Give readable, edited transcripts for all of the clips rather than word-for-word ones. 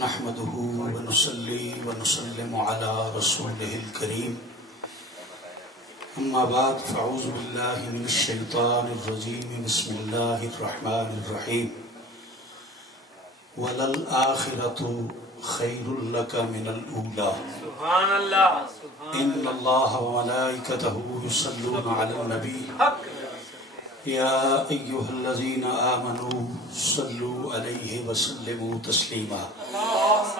نحمده ونصلي ونسلم على رسوله الكريم اما بعد فاعوذ بالله من الشيطان الرجيم بسم الله الرحمن الرحيم وللآخرة خير لك من الأولى سبحان اللہ إن الله وملائكته يصلون على النبي يا أيها الذين آمنوا صلوا عليه وسلموا تسليما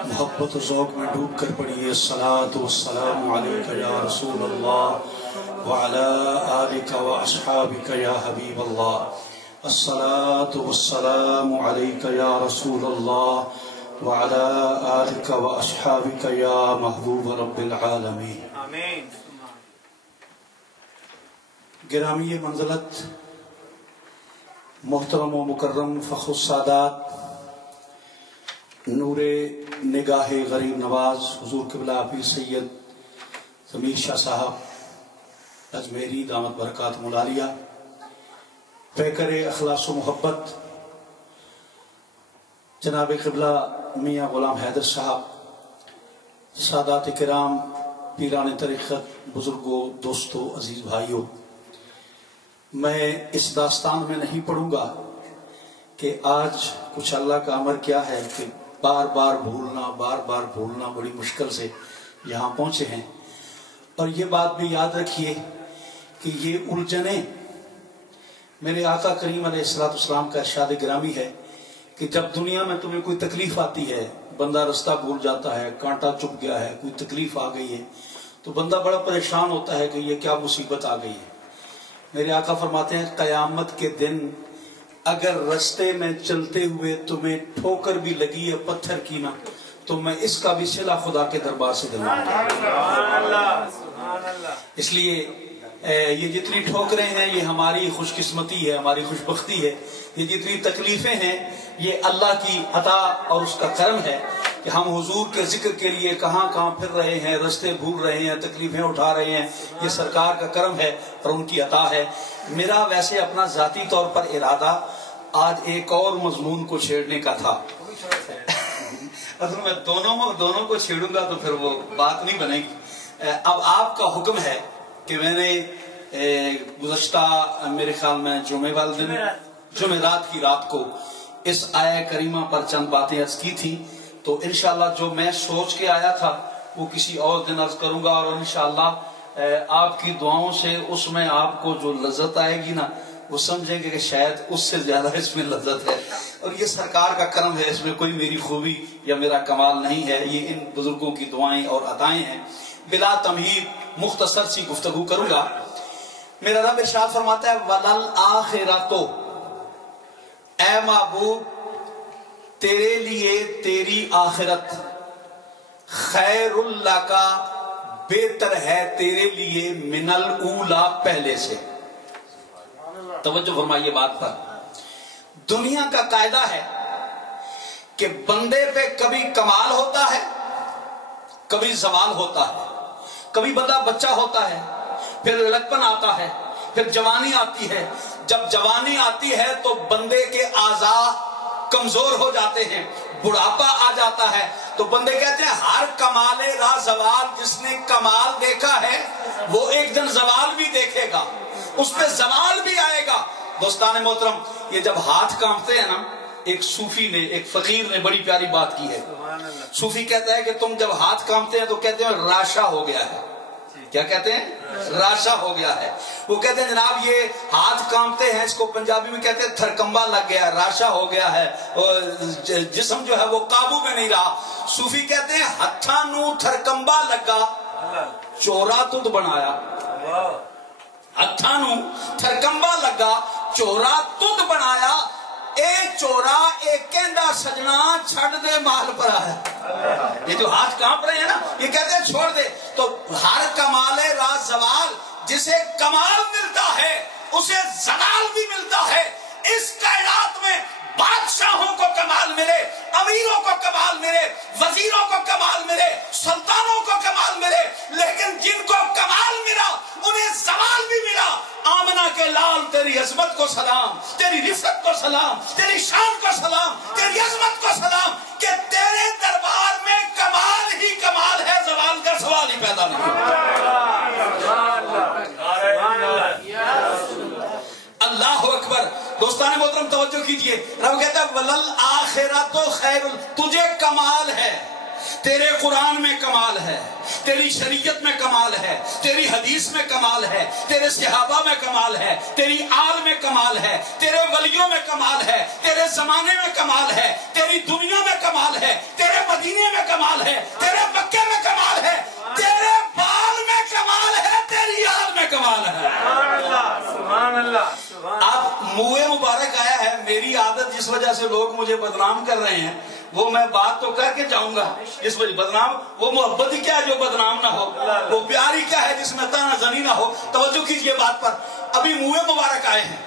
محبت و ذوق میں ڈوب کر پڑھیے الصلاة والسلام عليك يا رسول الله وعلى آلك وأصحابك يا حبيب الله الصلاة والسلام عليك يا رسول الله وعلى آلك وأصحابك يا محبوب رب العالمين آمین. گرامی منزلت محترم و مکرم فخر السادات نور نگاہ غریب نواز حضور قبلہ پیر سید ضمیر شاہ صاحب اجمیری دامت برکات ملالیہ، پیکر اخلاص و محبت جناب قبلہ میاں غلام حیدر صاحب، سادات کرام، پیران طریقت، بزرگوں، دوستوں، عزیز بھائیوں، میں اس داستان میں نہیں پڑھوں گا کہ آج کچھ اللہ کا امر کیا ہے کہ بار بار بھولنا بڑی مشکل سے یہاں پہنچے ہیں. اور یہ بات بھی یاد رکھیے کہ یہ الجھنیں میرے آقا کریم علیہ السلام کا ارشاد گرامی ہے کہ جب دنیا میں تمہیں کوئی تکلیف آتی ہے، بندہ رستہ بھول جاتا ہے، کانٹا چپ گیا ہے، کوئی تکلیف آ گئی ہے، تو بندہ بڑا پریشان ہوتا ہے کہ یہ کیا مصیبت آ گئی ہے. میرے آقا فرماتے ہیں قیامت کے دن اگر رستے میں چلتے ہوئے تمہیں ٹھوکر بھی لگی ہے پتھر کی نہ، تو میں اس کا بھی صلہ خدا کے دربار سے دلواؤں گا. اس لیے یہ جتنی ٹھوکریں ہیں یہ ہماری خوش قسمتی ہے، ہماری خوش بختی ہے. یہ جتنی تکلیفیں ہیں یہ اللہ کی عطا اور اس کا کرم ہے کہ ہم حضور کے ذکر کے لیے کہاں کہاں پھر رہے ہیں، رستے بھول رہے ہیں، تکلیفیں اٹھا رہے ہیں. یہ سرکار کا کرم ہے اور ان کی عطا ہے. میرا ویسے اپنا ذاتی طور پر ارادہ آج ایک اور مضمون کو چھیڑنے کا تھا. اگر میں دونوں کو چھیڑوں گا تو پھر وہ بات نہیں بنے گی. اب آپ کا حکم ہے کہ میں نے گزشتہ میرے خیال میں جمعرات کی رات کو اس آیہ کریمہ پر چند باتیں عرض کی تھی، تو انشاءاللہ جو میں سوچ کے آیا تھا وہ کسی اور دن عرض کروں گا، اور انشاءاللہ آپ کی دعاؤں سے اس میں آپ کو جو لذت آئے گی نا وہ سمجھیں گے کہ شاید اس سے زیادہ اس میں لذت ہے. اور یہ سرکار کا کرم ہے، اس میں کوئی میری خوبی یا میرا کمال نہیں ہے، یہ ان بزرگوں کی دعائیں اور عطائیں ہیں. بلا تمہید مختصر سی گفتگو کروں گا. میرا رب ارشاد فرماتا ہے وَلَلْآخِرَةُ، اے محبوب تیرے لیے تیری آخرت خیر لک بہتر ہے تیرے لیے من الاولا پہلے سے. توجہ فرمائیے بات پر. دنیا کا قاعدہ ہے کہ بندے پہ کبھی کمال ہوتا ہے، کبھی زوال ہوتا ہے. کبھی بندہ بچہ ہوتا ہے، پھر لڑکپن آتا ہے، پھر جوانی آتی ہے. جب جوانی آتی ہے تو بندے کے اعضاء کمزور ہو جاتے ہیں، بڑھاپا آ جاتا ہے، تو بندے کہتے ہیں ہر کمال را زوال، جس نے کمال دیکھا ہے وہ ایک دن زوال بھی دیکھے گا، اس پہ زوال بھی آئے گا. دوستان محترم، یہ جب ہاتھ کانپتے ہیں نا، ایک صوفی نے، ایک فقیر نے بڑی پیاری بات کی ہے. صوفی کہتا ہے کہ تم جب ہاتھ کانپتے ہیں تو کہتے ہیں راشا ہو گیا ہے. کیا کہتے ہیں؟ راشا ہو گیا ہے. وہ کہتے ہیں جناب یہ ہاتھ کانپتے ہیں، اس کو پنجابی میں کہتے ہیں تھرکمبا لگ گیا ہے، راشا ہو گیا ہے، جسم جو ہے وہ قابو میں نہیں رہا. صوفی کہتے ہیں ہتھاں نو تھرکمبا لگا چورا تد بنایا. ہتھاں نو تھرکمبا لگا چورا تد بنایا. اے چورا اے کہندا سجنا چھڑ دے مال پر آیا. یہ جو ہاتھ کانپ رہے ہیں نا، یہ کہتے ہیں چھوڑ دے. تو ہر کمال راز زوال، جسے کمال ملتا ہے اسے زوال بھی ملتا ہے. اس کائنات میں بادشاہوں کو کمال ملے، امیروں کو کمال ملے، وزیروں کو کمال ملے، سلطانوں کو کمال ملے، لیکن جن کو کمال ملا انہیں زوال بھی ملا. آمنہ کے لال تیری عظمت کو سلام، تیری رفعت کو سلام، تیری شان کو تیری عظمت کو سلام کہ تیرے دربار میں کمال ہی کمال ہے، زوال کا سوال ہی پیدا نہیں۔ اللہ اکبر۔ دوستان محترم توجہ کیجئے، رب کہتا ہے وَلَلْآخِرَةُ خَيْرٌ، تجھے کمال ہے، تیرے قرآن میں کمال ہے، تیری شریعت میں کمال ہے، تیری حدیث میں کمال ہے، تیرے صحابہ میں کمال ہے، تیری آل میں کمال ہے، تیرے ولیوں میں کمال ہے، تیرے زمانے میں کمال ہے، تیری دنیا میں کمال ہے، تیرے مدینے میں کمال ہے، تیرے مکے میں کمال ہے، تیرے بال میں کمال ہے، تیری آل میں کمال ہے۔ سبحان اللہ۔ اب منہ مبارک آیا ہے، میری عادت جس وجہ سے لوگ مجھے بدنام کر رہے ہیں وہ میں بات تو کر کے جاؤں گا، اس وجہ بدنام، وہ محبت ہی کیا ہے جو بدنام نہ ہو، وہ پیاری کیا ہے جس میں تنا زنی نہ ہو۔ توجہ کیجئے بات پر، ابھی منہ مبارک آئے ہیں،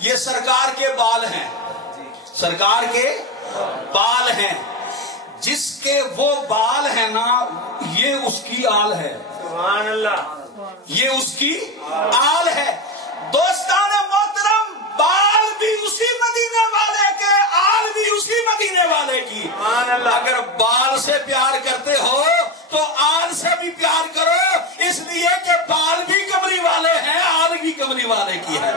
یہ سرکار کے بال ہیں، سرکار کے بال ہیں، جس کے وہ بال ہیں نا یہ اس کی آل ہے، سبحان اللہ، یہ اس کی آل ہے۔ دوستان محترم، بال بھی اسی مدینے والے کے، آل بھی اسی مدینے والے کی۔ اگر بال سے پیار کرتے ہو تو آل سے بھی پیار کرو، اس لیے کہ بال بھی کمری والے ہیں، آل بھی کمری والے کی ہے۔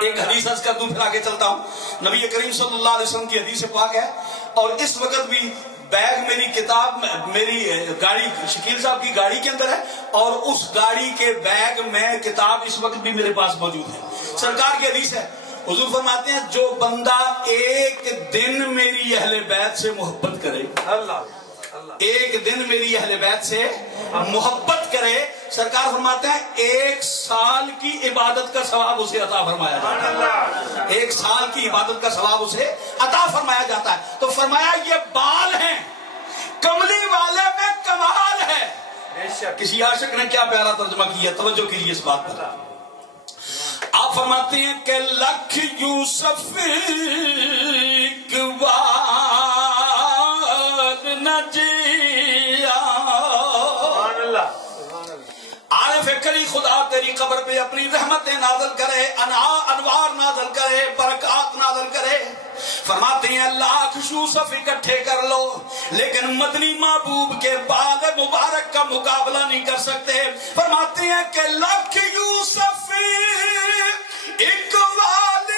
ایک حدیث عرض کر دوں پھر آگے چلتا ہوں۔ نبی کریم صلی اللہ علیہ وسلم کی حدیث پاک ہے، اور اس وقت بھی بیگ میری کتاب میری گاڑی شکیل صاحب کی گاڑی کے اندر ہے، اور اس گاڑی کے بیگ میں کتاب اس وقت بھی میرے پاس موجود ہے۔ سرکار کی حدیث ہے، حضور فرماتے ہیں جو بندہ ایک دن میری اہل بیت سے محبت کرے، ایک دن میری اہل بیت سے محبت کرے، سرکار فرماتے ہیں 1 سال کی عبادت کا ثواب اسے عطا فرمایا جاتا ہے، 1 سال کی عبادت کا ثواب اسے عطا فرمایا جاتا ہے۔ تو فرمایا یہ بال ہیں، کملی والے میں کمال ہے۔ کسی عاشق نے کیا پیارا ترجمہ کیا، توجہ کیجیے اس بات پر۔ آپ فرماتے ہیں کہ لکھ یوسف اقبال نہ جیا، عارف کری خدا تیری قبر پہ اپنی رحمتیں نازل کرے، انوار نازل کرے، برکات نازل کرے۔ فرماتے ہیں لاکھ یوسف اکٹھے کر لو لیکن مدنی محبوب کے بال مبارک کا مقابلہ نہیں کر سکتے۔ فرماتے ہیں کہ لاکھ یوسف اقبال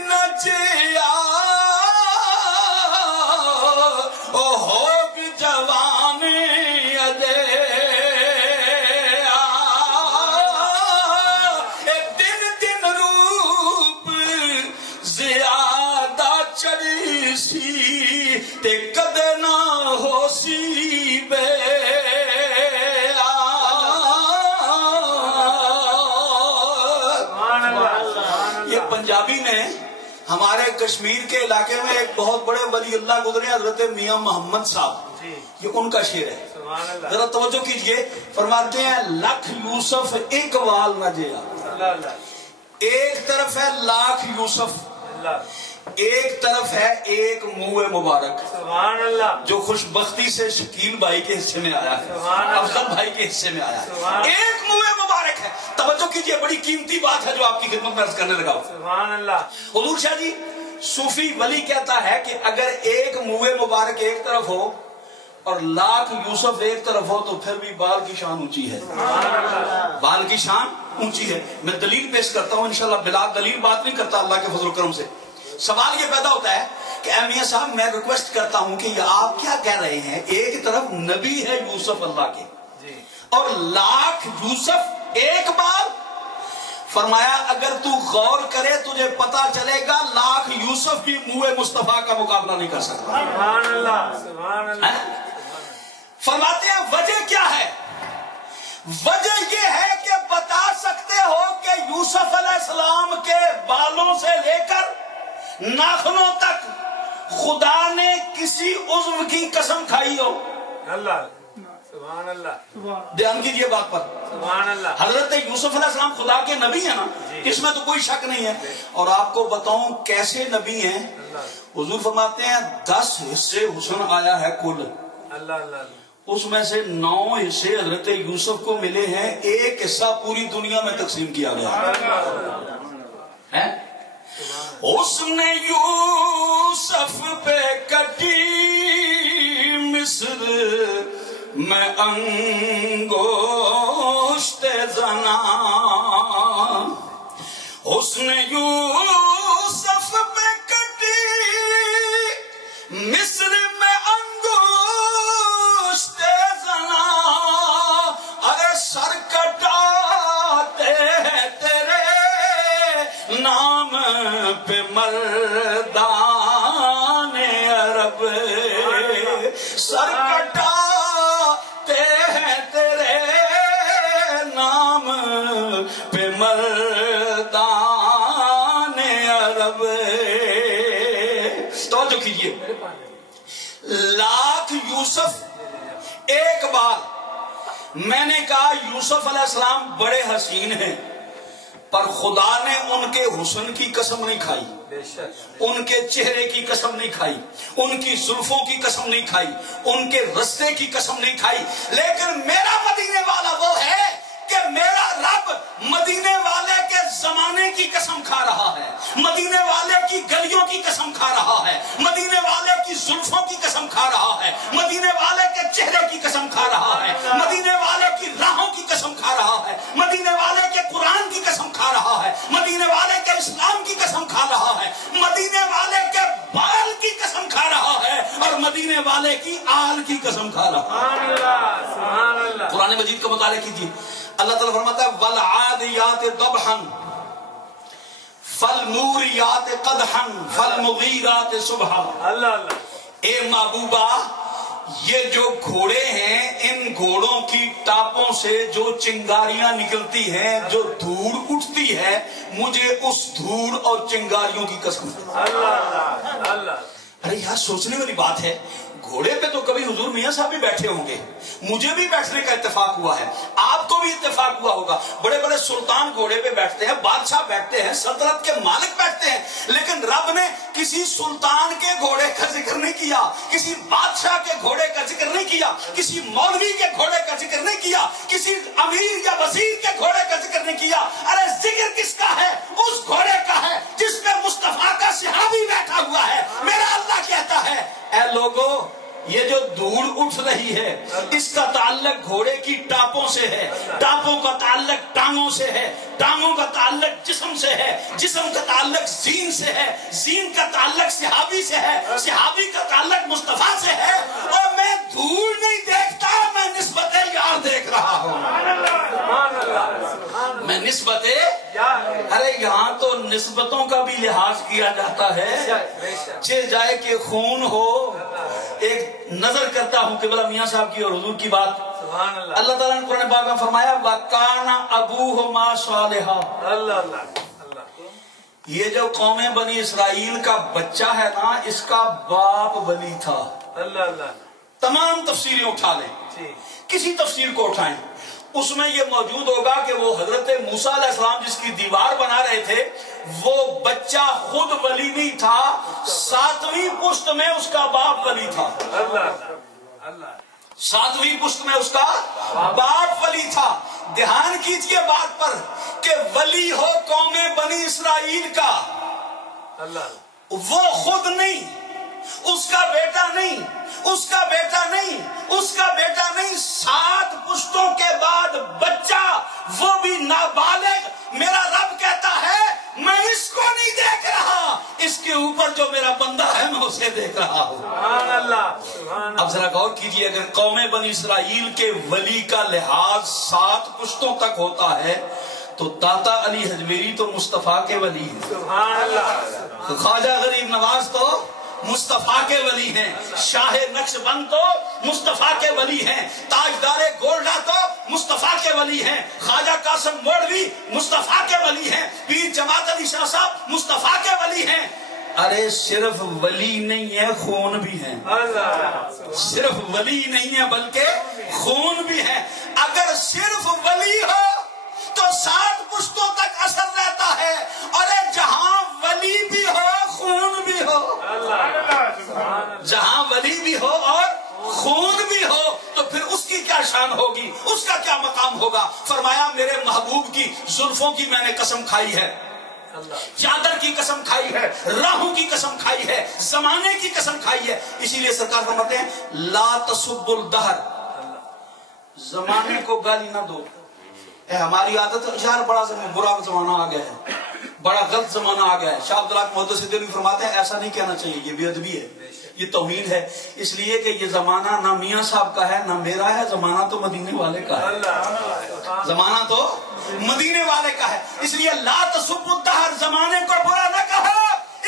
نہ جیا، او ہوگ جوان اجے، دن دن روپ زیادہ چڑی سی تے کدے نہ ہو سی بے۔ یہ پنجابی میں ہمارے کشمیر کے علاقے میں ایک بہت بڑے ولی اللہ گزرے حضرت میاں محمد صاحب، یہ ان کا شعر ہے، ذرا توجہ کیجئے۔ فرماتے ہیں لکھ یوسف اقبال نہ جیا، ایک طرف ہے لاکھ یوسف، ایک طرف ہے ایک منہ مبارک جو خوش بختی سے شکیل بھائی کے حصے میں آیا ہے، افضل بھائی کے حصے میں آیا ہے، ایک منہ مبارک ہے۔ توجہ کیجئے، بڑی قیمتی بات ہے جو آپ کی خدمت میں عرض کرنے لگا ہوں۔ حضور شاہ جی صوفی ولی کہتا ہے کہ اگر ایک منہ مبارک ایک طرف ہو اور لاکھ یوسف ایک طرف ہو تو پھر بھی بال کی شان اونچی ہے، بال کی شان اونچی ہے۔ میں دلیل پیش کرتا ہوں انشاءاللہ، بلا دلیل بات نہیں کرتا اللہ کے فضل و کرم سے۔ سوال یہ پیدا ہوتا ہے کہ اے میاں صاحب میں ریکویسٹ کرتا ہوں کہ یہ آپ کیا کہہ رہے ہیں، ایک طرف نبی ہے یوسف اللہ کے اور لاکھ یوسف ایک بال۔ فرمایا اگر تو غور کرے تجھے پتا چلے گا لاکھ یوسف بھی منہ مصطفیٰ کا مقابلہ نہیں کر سکتا۔ فرماتے ہیں وجہ کیا ہے؟ وجہ یہ ہے کہ بتا سکتے ہو کہ یوسف علیہ السلام کے بالوں سے لے کر ناخنوں تک خدا نے کسی عضو کی قسم کھائی ہو؟ سبحان اللہ، دھیان کیجئے بات پر۔ سبحان اللہ، حضرت یوسف علیہ السلام خدا کے نبی ہیں نا، اس میں تو کوئی شک نہیں ہے۔ اور آپ کو بتاؤں کیسے نبی ہیں، حضور فرماتے ہیں 10 حصے حسن آیا ہے کل، اس میں سے 9 حصے حضرت یوسف کو ملے ہیں، ایک حصہ پوری دنیا میں تقسیم کیا گیا ہے۔ اس نے میں انگشت زنا حسن یوسف پہ کٹی مصر میں انگشت زنا ارے سر کٹاتے ہیں تیرے نام پہ مردان عرب سر کٹاتے ہیں تیرے نام پہ مردان عرب توجہ کیجئے لاکھ یوسف ایک بار میں نے کہا یوسف علیہ السلام بڑے حسین ہیں پر خدا نے ان کے حسن کی قسم نہیں کھائی ان کے چہرے کی قسم نہیں کھائی ان کی زلفوں کی قسم نہیں کھائی ان کے رستے کی قسم نہیں کھائی لیکن میرا مدینے والا وہ ہے کہ میرا رب مدینے والے کے زمانے کی قسم کھا رہا ہے مدینے والے کی گلیوں کی قسم کھا رہا ہے مدینے والے کی زلفوں کی قسم کھا رہا ہے مدینے والے کے چہرے کی قسم کھا رہا ہے مدینے والے کی راہوں کی قسم کھا رہا ہے مدینے والے کے قرآن کی قسم کھا رہا ہے مدینے والے کے اسلام کی قسم کھا رہا ہے مدینے والے کے بال کی قسم کھا رہا ہے اور مدینے والے کی آل کی قسم کھا رہا ہے قرآن مجید کا مطالعہ کیجیے اللہ تعالیٰ فرماتا ہے وَالْعَادِيَاتِ ضَبْحًا فَالْمُورِيَاتِ قَدْحًا فَالْمُغِيرَاتِ صُبْحًا اے محبوبہ یہ جو گھوڑے ہیں ان گھوڑوں کی ٹاپوں سے جو چنگاریاں نکلتی ہیں جو دھوڑ اٹھتی ہے مجھے اس دھوڑ اور چنگاریوں کی قسم ارے یار سوچنے والی بات ہے گھوڑے پہ تو کبھی حضور میاں صاحب بھی بیٹھے ہوں گے مجھے بھی بیٹھنے کا اتفاق ہوا ہے آپ کو بھی اتفاق ہوا ہوگا بڑے بڑے سلطان گھوڑے پہ بیٹھتے ہیں بادشاہ بیٹھتے ہیں سلطنت کے مالک بیٹھتے ہیں لیکن رب نے کسی سلطان کے گھوڑے کا ذکر نہیں کیا کسی بادشاہ کے گھوڑے کا ذکر نہیں کیا کسی مولوی کے گھوڑے کا ذکر نہیں کیا کسی امیر یا وزیر کے گھوڑے کا ذکر نہیں کیا ارے ذکر کس کا ہے اس گھوڑے کا ہے جس میں مصطفیٰ کا صحابی بیٹھا ہوا ہے میرا اللہ کہتا ہے اے لوگوں یہ جو دھوڑ اٹھ رہی ہے اس کا تعلق گھوڑے کی ٹاپوں سے ہے ٹاپوں کا تعلق ٹانگوں سے ہے ٹانگوں کا تعلق جسم سے ہے جسم کا تعلق زین سے ہے زین کا تعلق صحابی سے ہے صحابی کا تعلق مصطفیٰ سے ہے اور میں دھوڑ نہیں دیکھتا میں نسبت یار دیکھ رہا ہوں میں نسبت ارے یہاں تو نسبتوں کا بھی لحاظ کیا جاتا ہے چل جائے کہ خون ہو ایک نظر کرتا ہوں قبلہ میاں صاحب کی اور حضور کی بات اللہ تعالیٰ نے قرآن پاک میں فرمایا وَكَانَ أَبُوهُمَا صَالِحًا یہ جو قوم بنی اسرائیل کا بچہ ہے نا اس کا باپ ولی تھا تمام تفسیریں اٹھا لیں کسی تفسیر کو اٹھائیں اس میں یہ موجود ہوگا کہ وہ حضرت موسیٰ علیہ السلام جس کی دیوار بنا رہے تھے وہ بچہ خود ولی نہیں تھا 7ویں پشت میں اس کا باپ ولی تھا 7ویں پشت میں اس کا باپ ولی تھا دھیان کیجئے بات پر کہ ولی ہو قوم بنی اسرائیل کا وہ خود نہیں اس کا بیٹا نہیں اس کا بیٹا نہیں اس کا بیٹا نہیں 7 پشتوں کے بعد بچہ وہ بھی نابالغ میرا رب کہتا ہے میں اس کو نہیں دیکھ رہا اس کے اوپر جو میرا بندہ ہے میں اسے دیکھ رہا ہوں اب ذرا غور کیجئے اگر قوم بنی اسرائیل کے ولی کا لحاظ 7 پشتوں تک ہوتا ہے تو داتا علی حجویری تو مصطفیٰ کے ولی ہے خواجہ غریب نواز تو مصطفیٰ کے ولی ہیں شاہ نقش بند تو مصطفیٰ کے ولی ہیں تاجدار گولڈا تو مصطفیٰ کے ولی ہیں خواجہ قاسم موڑوی مصطفیٰ کے ولی ہیں پیر جماعت علی شاہ صاحب مصطفیٰ کے ولی ہیں ارے صرف ولی نہیں ہے خون بھی ہے صرف ولی نہیں ہے بلکہ خون بھی ہے اگر صرف ولی ہو تو 7 پشتوں تک اثر رہتا ہے اور جہاں ولی بھی ہو خون بھی ہو جہاں ولی بھی ہو اور خون بھی ہو تو پھر اس کی کیا شان ہوگی اس کا کیا مقام ہوگا فرمایا میرے محبوب کی زلفوں کی میں نے قسم کھائی ہے چادر کی قسم کھائی ہے راہوں کی قسم کھائی ہے زمانے کی قسم کھائی ہے اسی لیے سرکار فرماتے ہیں لا تسب الدہر زمانے کو گالی نہ دو. ہماری عادت ہے یار بڑا برا زمانہ آ گیا ہے, بڑا غلط زمانہ آ گیا ہے. شاہ عبد الحق محدث دہلوی فرماتے ہیں ایسا نہیں کہنا چاہیے, یہ بے ادبی ہے, یہ توہین ہے. اس لیے کہ یہ زمانہ نہ میاں صاحب کا ہے نہ میرا ہے, زمانہ تو مدینے والے کا ہے, زمانہ تو مدینے والے کا ہے. اس لیے لا تسبوا الدہر, زمانے کو برا نہ کہو,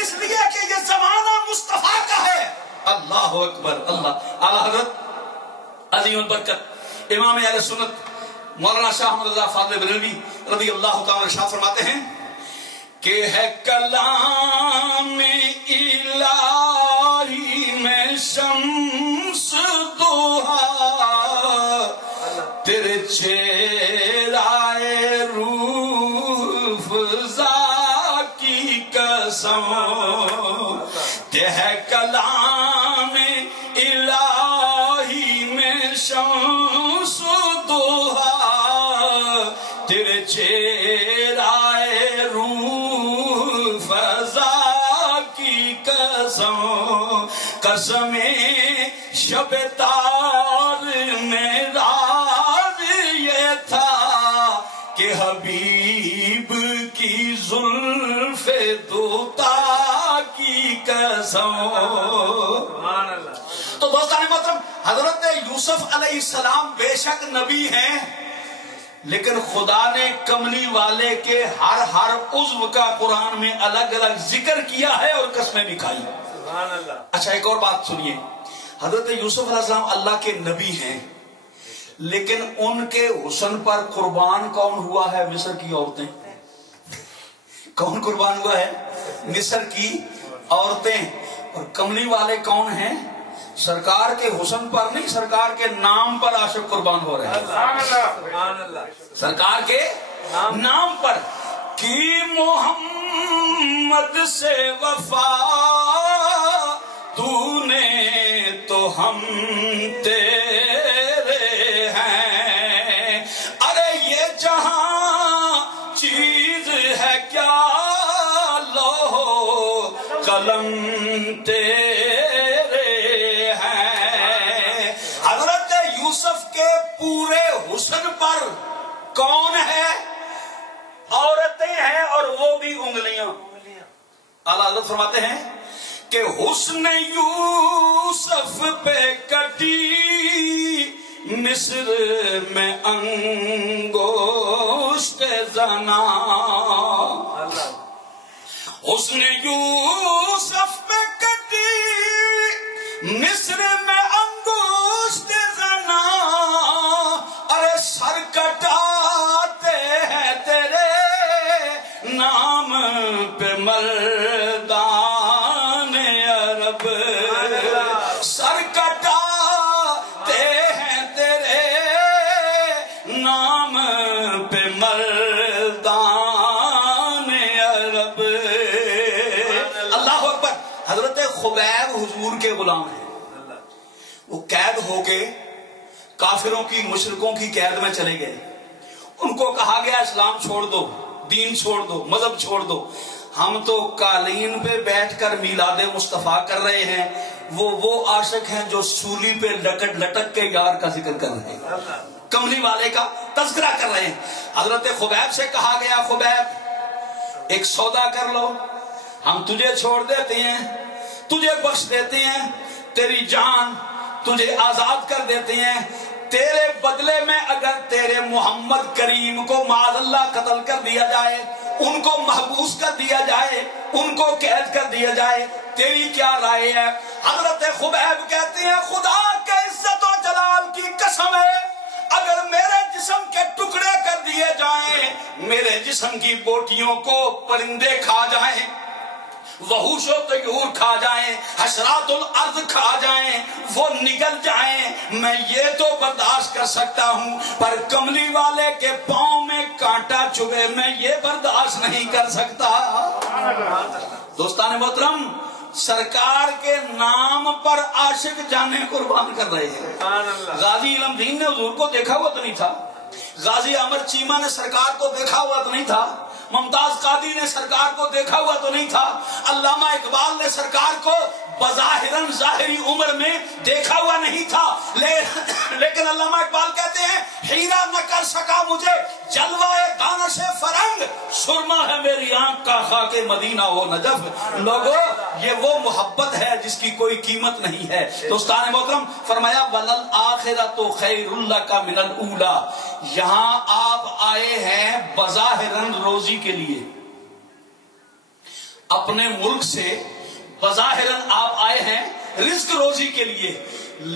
اس لیے کہ یہ زمانہ مصطفیٰ کا ہے. اللہ اکبر اللہ. اعلیٰ حضرت عظیم البرکت امام اہل سنت مولانا شاہ احمد رضا فاضل بریلوی رضی اللہ تعالی ارشاد فرماتے ہیں کہ ہے کلام الہی میں شمس دوہا, تیرے چہرائے روح فضا کی قسم, ہے کلام الہی میں شمس دوہا, تیرے چہرائے روح فضا کی قسم, قسم شب تار میں راز یہ تھا کہ حبیب کی زلف دوتا کی قسم. تو دوستان محترم, حضرت یوسف علیہ السلام بے شک نبی ہیں, لیکن خدا نے کملی والے کے ہر عضو کا قرآن میں الگ الگ ذکر کیا ہے اور قسمیں بھی کھائی. اچھا ایک اور بات سنیے, حضرت یوسف علیہ السلام اللہ کے نبی ہیں, لیکن ان کے حسن پر قربان کون ہوا ہے؟ مصر کی عورتیں. کون قربان ہوا ہے؟ مصر کی عورتیں. اور کملی والے کون ہیں؟ سرکار کے حسن پر نہیں, سرکار کے نام پر عاشق قربان ہو رہے ہیں. سرکار کے نام پر کی محمد سے وفا تو نے تو ہم تیرے ہیں. ارے یہ جہاں چیز ہے کیا لوح قلم تیرے ہیں. حضرت یوسف کے پورے حسن پر کون ہے؟ عورتیں ہیں, اور وہ بھی انگلیاں. اعلیٰ حضرت فرماتے ہیں کہ حسن یوسف پہ کٹی مصر میں انگشت زنا. حسن یوسف پہ کٹی مصر میں انگشت زنا. ارے سر کٹاتے ہیں تیرے نام پہ مردان عرب. سر کٹاتے ہیں تیرے نام پہ مردان عرب. اللہ اکبر. حضرت خبیب حضور کے غلام ہیں, وہ قید ہو کے کافروں کی مشرکوں کی قید میں چلے گئے. ان کو کہا گیا اسلام چھوڑ دو, دین چھوڑ دو, مذہب چھوڑ دو. ہم تو قالین پہ بیٹھ کر میلاد مصطفیٰ کر رہے ہیں, وہ عاشق ہیں جو سولی پہ لٹک کے یار کا ذکر کر رہے ہیں, کملی والے کا تذکرہ کر رہے ہیں. حضرت خبیب سے کہا گیا خبیب ایک سودا کر لو, ہم تجھے چھوڑ دیتے ہیں, تجھے بخش دیتے ہیں, تیری جان تجھے آزاد کر دیتے ہیں. تیرے بدلے میں اگر تیرے محمد کریم کو معاذ اللہ قتل کر دیا جائے, ان کو محبوس کر دیا جائے, ان کو قید کر دیا جائے, تیری کیا رائے ہے؟ حضرت خبیب کہتے ہیں خدا کے عزت و جلال کی قسم ہے, اگر میرے جسم کے ٹکڑے کر دیے جائیں, میرے جسم کی بوٹیوں کو پرندے کھا جائیں, وحوش و طیور کھا جائیں, حشرات الارض کھا جائیں, وہ نگل جائیں, میں یہ تو برداشت کر سکتا ہوں, پر کملی والے کے پاؤں میں کانٹا چبھے میں یہ برداشت نہیں کر سکتا. دوستان محترم, سرکار کے نام پر عاشق جانیں قربان کر رہے ہیں. غازی علم دین نے حضور کو دیکھا ہوا تو نہیں تھا, غازی عمر چیمہ نے سرکار کو دیکھا ہوا تو نہیں تھا, ممتاز قادری نے سرکار کو دیکھا ہوا تو نہیں تھا، علامہ اقبال نے سرکار کو بظاہراً ظاہری عمر میں دیکھا ہوا نہیں تھا، لیکن علامہ اقبال کہتے ہیں ہیرا نہ کر سکا مجھے جلوہ دانش فرنگ، سرما ہے میری آنکھ کا خاک مدینہ و نجف۔ لوگو یہ وہ محبت ہے جس کی کوئی قیمت نہیں ہے۔ دوستان محترم فرمایا ولل آخرۃ خیر لک من الاولی، یہاں آپ آئے ہیں بظاہراً روزی کے لیے، اپنے ملک سے بظاہراً آپ آئے ہیں رزق روزی کے لیے،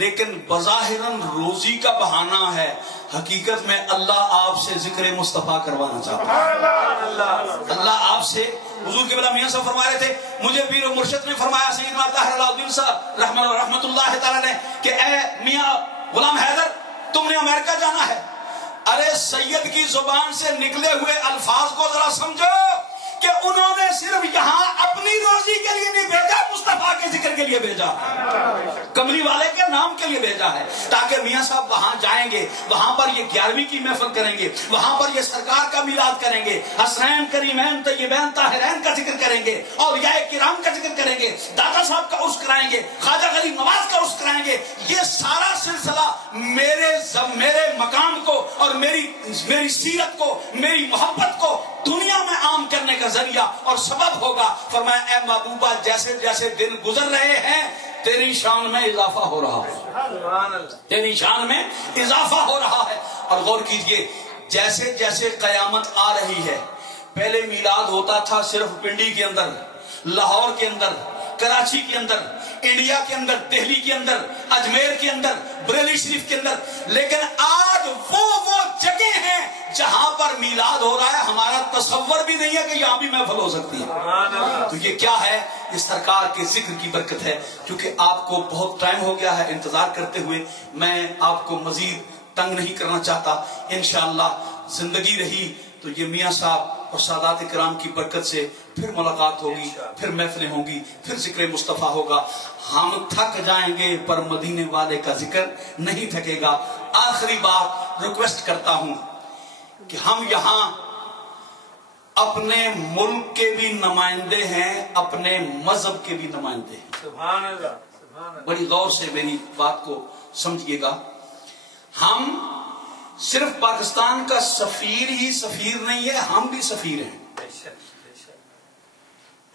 لیکن بظاہراً روزی کا بہانہ ہے، حقیقت میں اللہ آپ سے ذکر مصطفیٰ کروانا چاہتا ہے۔ اللہ آپ سے، حضور کے بلا میاں صاحب فرما رہے تھے، مجھے پیر و مرشد نے فرمایا سیدنا طاہر علاؤالدین صاحب رحمت اللہ تعالی نے کہ اے میاں غلام حیدر تم نے امریکہ جانا ہے، ارے سید کی زبان سے نکلے ہوئے الفاظ کو ذرا سمجھو کہ انہوں نے صرف یہاں اپنی روزی کے لیے نہیں بھیجا، مصطفیٰ کے ذکر کے لیے بھیجا، کملی والے کے نام کے لیے بھیجا ہے، تاکہ میاں صاحب وہاں جائیں گے، وہاں پر یہ 11ویں کی محفل کریں گے، وہاں پر یہ سرکار کا میلاد کریں گے، حسنین کریمین طیبین طاہرین کا ذکر کریں گے، اولیاء کرام کا ذکر کریں گے، دادا صاحب کا عرس کرائیں گے، خواجہ غریب نواز کا عرس کرائیں گے۔ یہ سارا سلسلہ میرے مقام کو اور میری سیرت کو، میری محبت کو دنیا میں عام کرنے کا ذریعہ اور سبب ہوگا۔ فرمایا اے محبوبہ جیسے جیسے دن گزر رہے ہیں تیری شان میں اضافہ ہو رہا ہے، تیری شان میں اضافہ ہو رہا ہے۔ اور غور کیجئے جیسے جیسے قیامت آ رہی ہے، پہلے میلاد ہوتا تھا صرف پنڈی کے اندر، لاہور کے اندر، کراچی کے اندر، انڈیا کے اندر، دہلی کے اندر، اجمیر کے اندر، بریلی شریف کے اندر، لیکن آج وہ جگہ ہیں جہاں پر میلاد ہو رہا ہے، ہمارا تصور بھی نہیں ہے کہ یہاں بھی محفل ہو سکتی ہے۔ تو یہ کیا ہے؟ یہ سرکار کے ذکر کی برکت ہے۔ کیونکہ آپ کو بہت ٹائم ہو گیا ہے انتظار کرتے ہوئے، میں آپ کو مزید تنگ نہیں کرنا چاہتا، انشاءاللہ زندگی رہی تو یہ میاں صاحب اور سادات کرام کی برکت سے پھر ملاقات ہوگی، پھر محفلیں ہوں گی، پھر ذکر مصطفیٰ ہوگا۔ ہم تھک جائیں گے پر مدینے والے کا ذکر نہیں تھکے گا۔ آخری بات ریکویسٹ کرتا ہوں کہ ہم یہاں اپنے ملک کے بھی نمائندے ہیں، اپنے مذہب کے بھی نمائندے ہیں۔ سبحان اللہ، بڑی غور سے میری بات کو سمجھیے گا، ہم صرف پاکستان کا سفیر ہی سفیر نہیں ہے، ہم بھی سفیر ہیں۔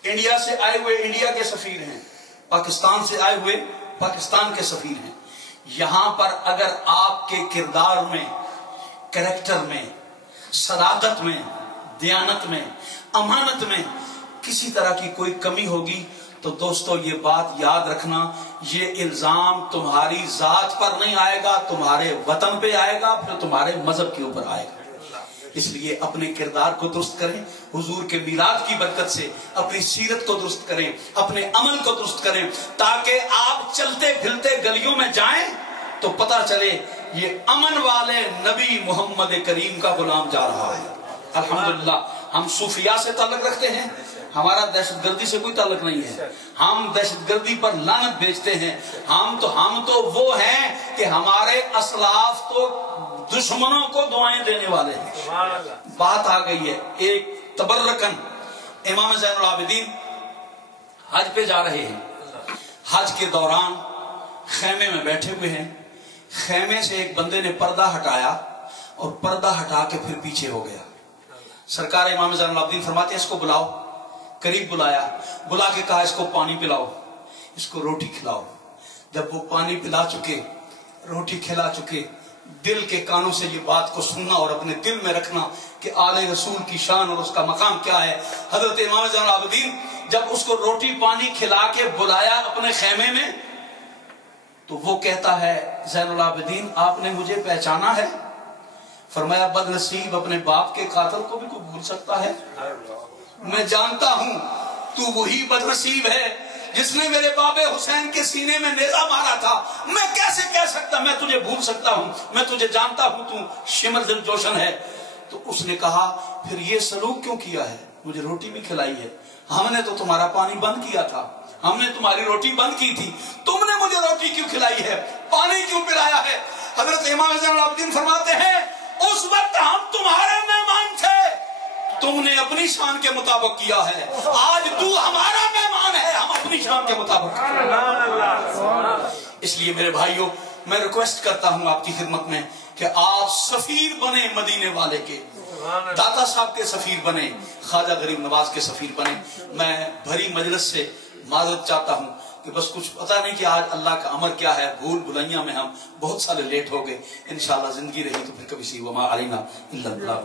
انڈیا سے آئے ہوئے انڈیا کے سفیر ہیں، پاکستان سے آئے ہوئے پاکستان کے سفیر ہیں۔ یہاں پر اگر آپ کے کردار میں، کریکٹر میں، صداقت میں، دیانت میں، امانت میں کسی طرح کی کوئی کمی ہوگی تو دوستو یہ بات یاد رکھنا، یہ الزام تمہاری ذات پر نہیں آئے گا، تمہارے وطن پہ آئے گا، پھر تمہارے مذہب کے اوپر آئے گا۔ اس لیے اپنے کردار کو درست کریں، حضور کے میلاد کی برکت سے اپنی سیرت کو درست کریں، اپنے عمل کو درست کریں، تاکہ آپ چلتے پھرتے گلیوں میں جائیں تو پتہ چلے یہ امن والے نبی محمد کریم کا غلام جا رہا ہے۔ الحمدللہ ہم صوفیاء سے تعلق رکھتے ہیں، ہمارا دہشت گردی سے کوئی تعلق نہیں ہے، ہم دہشت گردی پر لعنت بیچتے ہیں، ہم تو وہ ہیں کہ ہمارے اسلاف تو دشمنوں کو دعائیں دینے والے ہیں۔ بات آ گئی ہے ایک تبرکن، امام زین العابدین حج پہ جا رہے ہیں، حج کے دوران خیمے میں بیٹھے ہوئے ہیں، خیمے سے ایک بندے نے پردہ ہٹایا اور پردہ ہٹا کے پھر پیچھے ہو گیا۔ سرکار امام زین العابدین فرماتے ہیں اس کو بلاؤ، قریب بلایا، بلا کے کہا اس کو پانی پلاؤ، اس کو روٹی کھلاؤ۔ جب وہ پانی پلا چکے، روٹی کھلا چکے، دل کے کانوں سے یہ بات کو سننا اور اپنے دل میں رکھنا کہ آل رسول کی شان اور اس کا مقام کیا ہے۔ حضرت امام زین العابدین جب اس کو روٹی پانی کھلا کے بلایا اپنے خیمے میں تو وہ کہتا ہے زین العابدین آپ نے مجھے پہچانا ہے؟ فرمایا بد نصیب اپنے باپ کے قاتل کو بھی کوئی بھول سکتا ہے؟ میں جانتا ہوں تو وہی بد نصیب ہے جس نے میرے باب حسین کے سینے میں نیزہ مارا تھا، میں کیسے کہہ سکتا میں تجھے بھول سکتا ہوں، میں تجھے جانتا ہوں تو شمر دل جوشن ہے۔ تو اس نے کہا پھر یہ سلوک کیوں کیا ہے؟ مجھے روٹی بھی کھلائی ہے، ہم نے تو تمہارا پانی بند کیا تھا، ہم نے تمہاری روٹی بند کی تھی، تم نے مجھے روٹی کیوں کھلائی ہے، پانی کیوں پلایا ہے؟ حضرت امام زین العابدین فرماتے ہیں اس وقت ہم تمہارے مہمان تھے، تم نے اپنی شان کے مطابق کیا ہے، آج تو ہمارا مہمان ہے، ہم اپنی شان کے مطابق۔ سبحان اللہ۔ اس لیے میرے بھائیوں میں ریکویسٹ کرتا ہوں آپ کی خدمت میں کہ آپ سفیر بنیں مدینے والے کے، داتا صاحب کے سفیر بنیں، خواجہ غریب نواز کے سفیر بنیں۔ میں بھری مجلس سے معذرت چاہتا ہوں کہ بس کچھ پتہ نہیں کہ آج اللہ کا امر کیا ہے، بھول بھلائیاں میں ہم بہت سارے لیٹ ہو گئے۔ انشاءاللہ زندگی رہی تو پھر کبھی سی وما علینا الا البلاغ۔